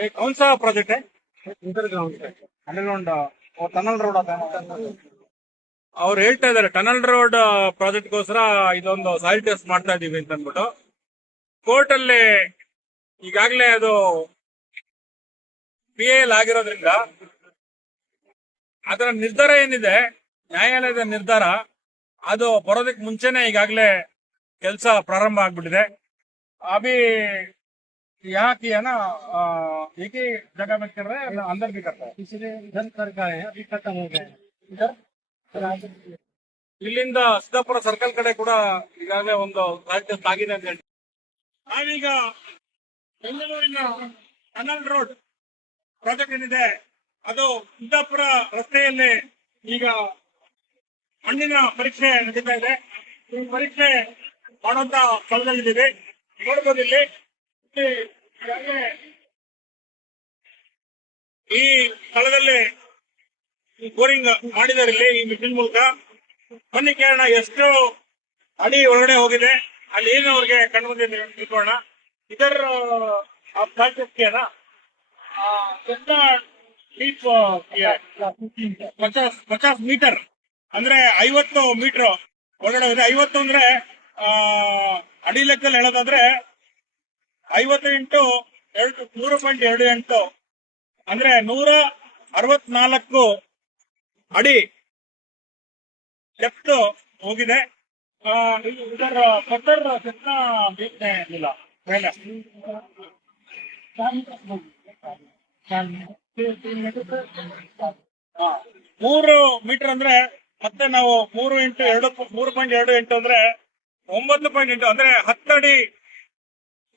ये कौन सा प्रोजेक्ट है? अंडरग्राउंड टनल रोड ಅವ್ರು ಹೇಳ್ತಾ ಇದಾರೆ ಟನಲ್ ರೋಡ್ ಪ್ರಾಜೆಕ್ಟ್ ಗೋಸ್ಕರ ಇದೊಂದು ಸಾಯಿಲ್ ಟೆಸ್ಟ್ ಮಾಡ್ತಾ ಇದೀವಿ ಅಂತ ಅಂದ್ಬಿಟ್ಟು ಕೋರ್ಟ್ ಅಲ್ಲಿ ಈಗಾಗಲೇ ಅದು PIL ಆಗಿರೋದ್ರಿಂದ ಅದರ ನಿರ್ಧಾರ ಏನಿದೆ, ನ್ಯಾಯಾಲಯದ ನಿರ್ಧಾರ ಅದು ಬರೋದಕ್ಕೆ ಮುಂಚೆನೆ ಈಗಾಗಲೇ ಕೆಲಸ ಪ್ರಾರಂಭ ಆಗ್ಬಿಟ್ಟಿದೆ. अभी यहाँ किया ना, एक ही जगह में कर रहे हैं, अंदर भी करता है. पिछले 10 कर का है, अभी खत्म हो गया है. इधर ಇಲ್ಲಿಂದ ಸಿದ್ದಾಪುರ ಸರ್ಕಲ್ ಕಡೆ ಕೂಡ ಈಗಾಗಲೇ ಒಂದು ಪ್ರಾಜೆಕ್ಟ್ ಆಗಿದೆ ಅಂತ ಹೇಳಿ ನಾವೀಗ ಬೆಂಗಳೂರಿನ ಟನಲ್ ರೋಡ್ ಪ್ರಾಜೆಕ್ಟ್ ಏನಿದೆ ಅದು ಸಿದ್ದಾಪುರ ರಸ್ತೆಯಲ್ಲಿ ಈಗ ಮಣ್ಣಿನ ಪರೀಕ್ಷೆ ನಡೀತಾ ಇದೆ. ಈ ಪರೀಕ್ಷೆ ಮಾಡುವಂತ ಸ್ಥಳದಲ್ಲಿದ್ದೀವಿ. ನೋಡಬಹುದು ಇಲ್ಲಿ ಈ ಸ್ಥಳದಲ್ಲಿ ಬೋರಿಂಗ್ ಮಾಡಿದ್ದಾರೆ. ಇಲ್ಲಿ ಈ ಮಿಷಿನ್ ಮೂಲಕ ಬನ್ನಿ ಕೇಳೋಣ ಎಷ್ಟು ಅಡಿ ಒಳಗಡೆ ಹೋಗಿದೆ, ಅಲ್ಲಿ ಏನು ಅವ್ರಿಗೆ ಕಂಡು ಬಂದಿದೆ ತಿಳ್ಕೊಳ್ಳೋಣ. ಇದರ कितना डीप किया है? 50 मीटर ಅಂದ್ರೆ 50 ಮೀಟರ್ ಒಳಗಡೆ ಇದೆ. 50 ಅಂದ್ರೆ ಅಡಿ ಲೆಕ್ಕದಲ್ಲಿ ಹೇಳೋದಾದ್ರೆ 50 ಇಂಟು 3.28 ಅಂದ್ರೆ 164 ಅಡಿ ಡೆಪ್ತ್ ಹೋಗಿದೆ. ಇದರ ಪತ್ತರ कितना डीप है ಇಲ್ಲ पहले 3 ಮೀಟರ್ ಅಂದ್ರೆ ಮತ್ತೆ ನಾವು 3.28 ಅಂದ್ರೆ 9.8 ಅಂದ್ರೆ 10 ಅಡಿ.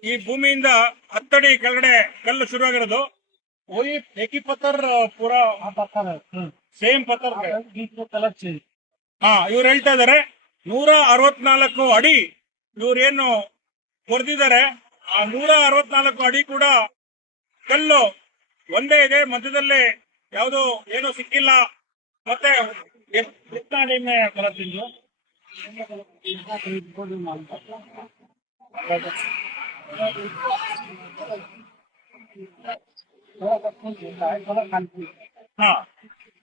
ಈ ಭೂಮಿಯಿಂದ 10 ಅಡಿ ಕೆಳಗಡೆ ಕಲ್ಲು ಶುರುವಾಗಿರೋದು. एक ही पत्थर पूरा पत्थर है, ಸೇಮ್ ಪತ್ಥರ್. ಇವ್ರು ಹೇಳ್ತಾ ಇದಾರೆ 164 ಅಡಿ ಇವ್ರೇನು ಕೊರೆದಿದ್ದಾರೆ. ಆ 164 ಅಡಿ ಕೂಡ ಕಲ್ಲು ಒಂದೇ ಇದೆ, ಮಧ್ಯದಲ್ಲಿ ಯಾವುದು ಏನು ಸಿಕ್ಕಿಲ್ಲ. ಮತ್ತೆ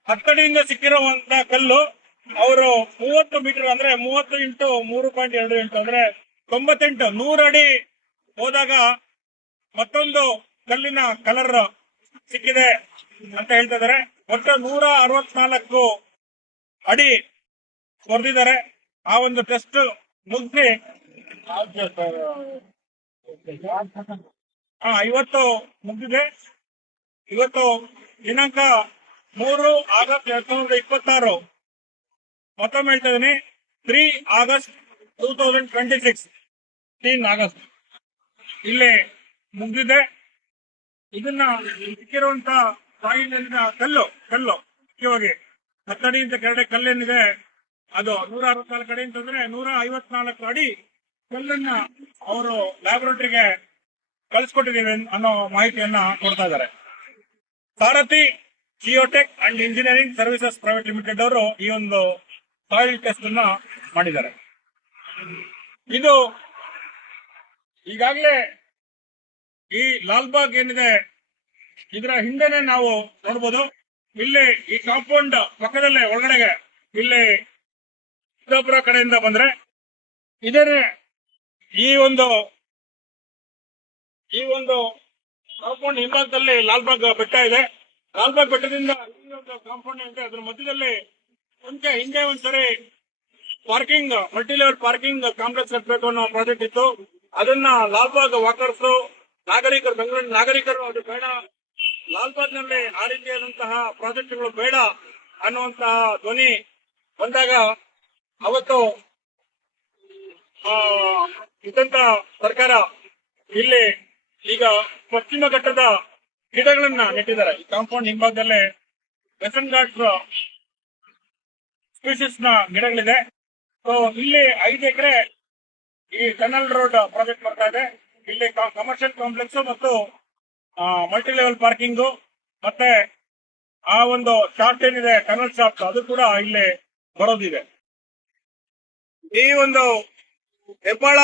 ಹತ್ತಡಿಯಿಂದ ಸಿಕ್ಕಿರುವಂತ ಕಲ್ಲು ಅವರು 30 ಮೀಟರ್ ಅಂದ್ರೆ 30 ಇಂಟು 3.28 ಅಂದ್ರೆ 98 100 ಅಡಿ ಹೋದಾಗ ಮತ್ತೊಂದು ಕಲ್ಲಿನ ಕಲರ್ ಸಿಕ್ಕಿದೆ ಅಂತ ಹೇಳ್ತಾ ಇದಾರೆ. ಒಟ್ಟು 164 ಅಡಿ ಕೊರೆದಿದ್ದಾರೆ. ಆ ಒಂದು ಟೆಸ್ಟ್ ಮುಗಿಸಿ ಇವತ್ತು ಮುಗಿದಿದೆ. ಇವತ್ತು ದಿನಾಂಕ 3 ಆಗಸ್ಟ್ 2026. ಮತ್ತೊಮ್ಮೆ ಹೇಳ್ತಾ ಇದೀನಿ, 3 ಆಗಸ್ಟ್ 2026 3 ಆಗಸ್ಟ್ ಇಲ್ಲಿ ಮುಗಿದಿದೆ. ಇದನ್ನ ಸಿಕ್ಕಿರುವಂತ ಸಾಯಿಲಿನ ಕಲ್ಲು ಮುಖ್ಯವಾಗಿ 10 ಅಡಿಯಿಂದ ಕೆಳಗಡೆ ಕಲ್ಲೇನಿದೆ ಅದು 164 ಅಡಿ ಅಂತಂದ್ರೆ 154 ಅಡಿ ಕಲ್ಲನ್ನ ಅವರು ಲ್ಯಾಬೊರೇಟರಿಗೆ ಕಳಿಸ್ಕೊಟ್ಟಿದ್ದೀವಿ ಅನ್ನೋ ಮಾಹಿತಿಯನ್ನ ಕೊಡ್ತಾ ಇದ್ದಾರೆ. Sarathi geotech and engineering services private limited ಅವರು ಈ ಒಂದು ಸಾಯಿಲ್ ಟೆಸ್ಟ್ ಅನ್ನ ಮಾಡಿದ್ದಾರೆ. ಇದು ಈಗಾಗಲೇ ಈ ಲಾಲ್ಬಾಗ್ ಏನಿದೆ ಇದರ ಹಿಂದೆನೆ ನಾವು ನೋಡಬಹುದು. ಇಲ್ಲಿ ಈ ಕಾಂಪೌಂಡ್ ಪಕ್ಕದಲ್ಲೇ ಒಳಗಡೆಗೆ ಇಲ್ಲಿ ಸಿದ್ದಾಪುರ ಕಡೆಯಿಂದ ಬಂದ್ರೆ ಇದೇನೆ ಈ ಒಂದು ಕಾಂಪೌಂಡ್ ಹಿಂಭಾಗದಲ್ಲಿ ಲಾಲ್ಬಾಗ್ ಬೆಟ್ಟ ಇದೆ. ಲಾಲ್ಬಾಗ್ ಬೆಟ್ಟದಿಂದ ಈ ಒಂದು ಕಾಂಪೌಂಡ್ ಇದೆ. ಅದ್ರ ಮಧ್ಯದಲ್ಲಿ ಹಿಂದೆ ಒಂದ್ಸರಿ ಪಾರ್ಕಿಂಗ್ ಮಲ್ಟಿ ಪಾರ್ಕಿಂಗ್ ಕಾಂಪ್ಲೆಕ್ಸ್ ಕಟ್ಟಬೇಕು ಅನ್ನೋ ಪ್ರಾಜೆಕ್ಟ್ ಇತ್ತು. ಅದನ್ನ ಲಾಲ್ಬಾಗ್ ವಾಕರ್ಸ್ ನಾಗರಿಕರು, ಬೆಂಗಳೂರಿನ ನಾಗರಿಕರು ಅದು ಬೇಡ, ಲಾಲ್ಬಾಗ್ ನಲ್ಲಿ ಆ ರೀತಿಯಾದಂತಹ ಪ್ರಾಜೆಕ್ಟ್ಗಳು ಬೇಡ ಅನ್ನುವಂತಹ ಧ್ವನಿ ಬಂದಾಗ ಅವತ್ತು ಇದ್ದಂತ ಸರ್ಕಾರ ಇಲ್ಲಿ ಈಗ ಪಶ್ಚಿಮ ಘಟ್ಟದ ಗಿಡಗಳನ್ನ ನೆಟ್ಟಿದ್ದಾರೆ. ಈ ಕಾಂಪೌಂಡ್ ಹಿಂಭಾಗದಲ್ಲೇ ವೆಸ್ಟರ್ನ್ ಘಾಟ್ಸ್ ಸ್ಪೀಸೀಸ್ ನ ಗಿಡಗಳಿದೆ. ಸೊ ಇಲ್ಲಿ 5 ಎಕರೆ ಈ ಟನಲ್ ರೋಡ್ ಪ್ರಾಜೆಕ್ಟ್ ಬರ್ತಾ ಇದೆ. ಇಲ್ಲಿ ಕಮರ್ಷಿಯಲ್ ಕಾಂಪ್ಲೆಕ್ಸ್ ಮತ್ತು ಮಲ್ಟಿ ಲೆವೆಲ್ ಪಾರ್ಕಿಂಗು ಮತ್ತೆ ಆ ಒಂದು ಶಾಪ್ ಏನಿದೆ ಟನಲ್ ಶಾಪ್ ಅದು ಕೂಡ ಇಲ್ಲಿ ಬರೋದಿದೆ. ಈ ಒಂದು Hebbal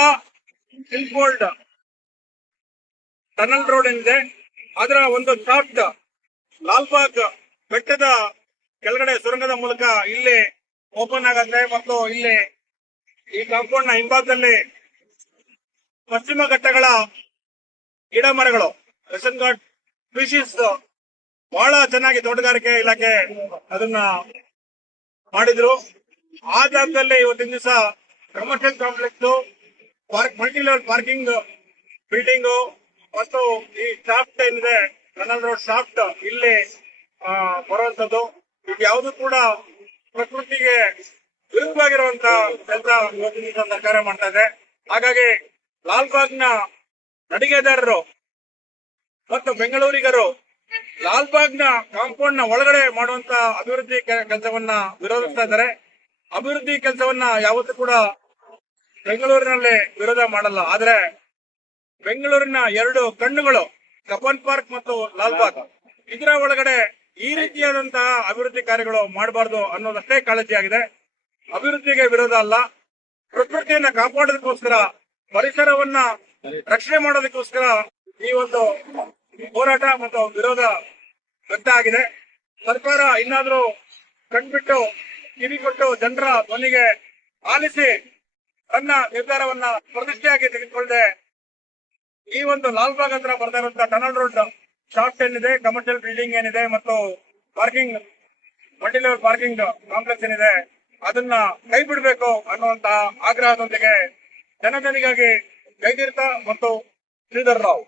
silk board tunnel road ಏನಿದೆ ಅದರ ಒಂದು ಶಾಫ್ಟ್ ಲಾಲ್ಬಾಗ್ ಬೆಟ್ಟದ ಕೆಳಗಡೆ ಸುರಂಗದ ಮೂಲಕ ಇಲ್ಲಿ ಓಪನ್ ಆಗತ್ತೆ ಮತ್ತು ಇಲ್ಲಿ ಈ ಕಾಂಪೌಂಡ್ ನ ಹಿಂಭಾಗದಲ್ಲಿ ಪಶ್ಚಿಮ ಘಟ್ಟಗಳ ಗಿಡ ಮರಗಳು ವೆಸ್ಟರ್ನ್ ಘಾಟ್ ಸ್ಪೀಶೀಸ್ ಬಹಳ ಚೆನ್ನಾಗಿ ತೋಟಗಾರಿಕೆ ಇಲಾಖೆ ಅದನ್ನ ಮಾಡಿದ್ರು. ಆ ಜಾಗದಲ್ಲಿ ಇವತ್ತಿನ ದಿವಸ commercial complex, multi level parking building ಮತ್ತು ಈ ಶಾಫ್ಟ್ ಏನಿದೆ ಟನಲ್ ರೋಡ್ ಶಾಫ್ಟ್ ಇಲ್ಲಿ ಬರುವಂತದ್ದು. ಇದು ಯಾವುದು ಕೂಡ ಪ್ರಕೃತಿಗೆ ವಿರುದ್ಧವಾಗಿರುವಂತ ಕೆಲಸ ಇವತ್ತಿನ ದಿವಸ ಸರ್ಕಾರ ಮಾಡ್ತಾ ಇದೆ. ಹಾಗಾಗಿ ಲಾಲ್ಬಾಗ್ನ ನಡಿಗೆದಾರರು ಮತ್ತು ಬೆಂಗಳೂರಿಗರು ಲಾಲ್ಬಾಗ್ನ ಕಾಂಪೌಂಡ್ ನ ಒಳಗಡೆ ಮಾಡುವಂತ ಅಭಿವೃದ್ಧಿ ಕೆಲಸವನ್ನ ವಿರೋಧಿಸ್ತಾ ಇದ್ದಾರೆ. ಅಭಿವೃದ್ಧಿ ಕೆಲಸವನ್ನ ಯಾವತ್ತೂ ಕೂಡ ಬೆಂಗಳೂರಿನಲ್ಲಿ ವಿರೋಧ ಮಾಡಲ್ಲ. ಆದ್ರೆ ಬೆಂಗಳೂರಿನ ಎರಡು ಕಣ್ಣುಗಳು ಕಬ್ಬನ್ ಪಾರ್ಕ್ ಮತ್ತು ಲಾಲ್ಬಾಗ್, ಇದರ ಒಳಗಡೆ ಈ ರೀತಿಯಾದಂತಹ ಅಭಿವೃದ್ಧಿ ಕಾರ್ಯಗಳು ಮಾಡಬಾರ್ದು ಅನ್ನೋದಷ್ಟೇ ಕಾಳಜಿ ಆಗಿದೆ. ಅಭಿವೃದ್ಧಿಗೆ ವಿರೋಧ ಅಲ್ಲ, ಪ್ರಕೃತಿಯನ್ನ ಕಾಪಾಡೋದಕ್ಕೋಸ್ಕರ, ಪರಿಸರವನ್ನ ರಕ್ಷಣೆ ಮಾಡೋದಕ್ಕೋಸ್ಕರ ಈ ಒಂದು ಹೋರಾಟ ಮತ್ತು ವಿರೋಧ ವ್ಯಕ್ತ ಆಗಿದೆ. ಸರ್ಕಾರ ಇನ್ನಾದ್ರೂ ಕಣ್ಬಿಟ್ಟು ಕಿವಿ ಕೊಟ್ಟು ಜನರ ಧ್ವನಿಗೆ ಆಲಿಸಿ ತನ್ನ ನಿರ್ಧಾರವನ್ನ ಪ್ರತಿಷ್ಠೆಯಾಗಿ ತೆಗೆದುಕೊಳ್ಳದೆ ಈ ಒಂದು ಲಾಲ್ಬಾಗ್ ಹತ್ರ ಬರ್ತಾ ಇರುವಂತಹ ಟನಲ್ ರೋಡ್ ಶಾಫ್ಟ್ ಏನಿದೆ, ಕಮರ್ಷಿಯಲ್ ಬಿಲ್ಡಿಂಗ್ ಏನಿದೆ ಮತ್ತು parking multi level parking complex ಏನಿದೆ ಅದನ್ನ ಕೈ ಬಿಡಬೇಕು ಅನ್ನುವಂತಹ ಆಗ್ರಹದೊಂದಿಗೆ ಜನತೆಗಾಗಿ ಜಯತೀರ್ಥ ಮತ್ತು ಶ್ರೀಧರ್ ರಾವ್